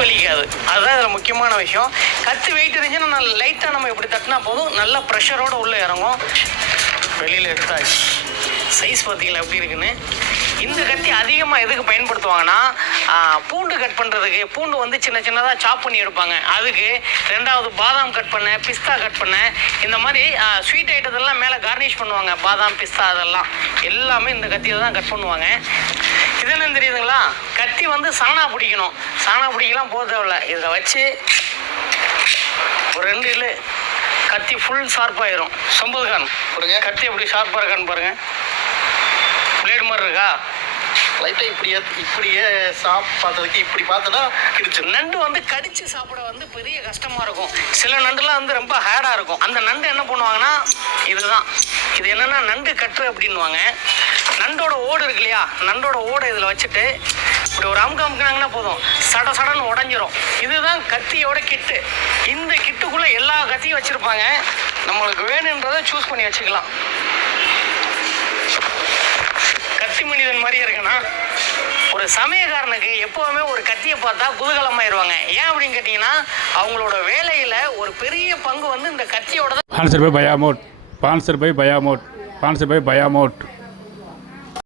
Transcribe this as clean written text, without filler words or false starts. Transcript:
வலிக்காது. அதுதான் இதில் முக்கியமான விஷயம். கத்தி வெயிட் இருந்துச்சுன்னா லைட்டாக நம்ம இப்படி தட்டினா போதும், நல்ல ப்ரெஷரோடு உள்ளே இறங்கும். வெளியில் எடுத்தாச்சு. சைஸ் பார்த்தீங்களா எப்படி இருக்குன்னு. இந்த கத்தி அதிகமாக எதுக்கு பயன்படுத்துவாங்கன்னா, பூண்டு கட் பண்ணுறதுக்கு. பூண்டு வந்து சின்ன சின்னதாக சாப் பண்ணி எடுப்பாங்க, அதுக்கு. ரெண்டாவது பாதாம் கட் பண்ண, பிஸ்தா கட் பண்ண, இந்த மாதிரி ஸ்வீட் ஐட்டத்தெல்லாம் மேலே கார்னிஷ் பண்ணுவாங்க. பாதாம், பிஸ்தா அதெல்லாம் எல்லாமே இந்த கத்தியில் தான் கட் பண்ணுவாங்க. இது என்ன தெரியுதுங்களா, கத்தி வந்து சாணா பிடிக்கணும். சாணா பிடிக்கலாம் போக தேவையில்ல. இதில் வச்சு ஒரு 2 இல்லை கத்தி ஃபுல் ஷார்ப்பாயிரும். சொம்பதுகான் பாருங்க, கத்தி எப்படி ஷார்ப்பாக இருக்கான்னு பாருங்கள். பிளேடு மாதிரி இருக்கா, லைட்டாக இப்படியே பார்த்ததுக்கு இப்படி பார்த்தோன்னா கிடிச்சு. நண்டு வந்து கடிச்சு சாப்பிட வந்து பெரிய கஷ்டமாக இருக்கும். சில நண்டுலாம் வந்து ரொம்ப ஹேர்டாக இருக்கும். அந்த நண்டு என்ன பண்ணுவாங்கன்னா, இதுதான் இது என்னென்னா நண்டு கட்டு அப்படின்வாங்க. நண்டோட ஓடு இருக்கு இல்லையா, நண்டோட ஓடை இதில் வச்சுட்டு இப்படி ஒரு அமுக்குனாங்கன்னா போதும், சடன்னு உடஞ்சிரும். இதுதான் கத்தியோட கிட்டு. இந்த கிட்டுக்குள்ளே எல்லா கத்தியும் வச்சுருப்பாங்க. நம்மளுக்கு வேணுன்றதை சூஸ் பண்ணி வச்சுக்கலாம். கத்தி மனிதன் மாதிரியே இருக்குன்னா, ஒரு சமயக்காரனுக்கு எப்போவுமே ஒரு கத்தியை பார்த்தா குதூகலமாயிருவாங்க. ஏன் அப்படின்னு கேட்டிங்கன்னா, அவங்களோட வேலையில் ஒரு பெரிய பங்கு வந்து இந்த கத்தியோட தான். Sponsor by பயாமோட்.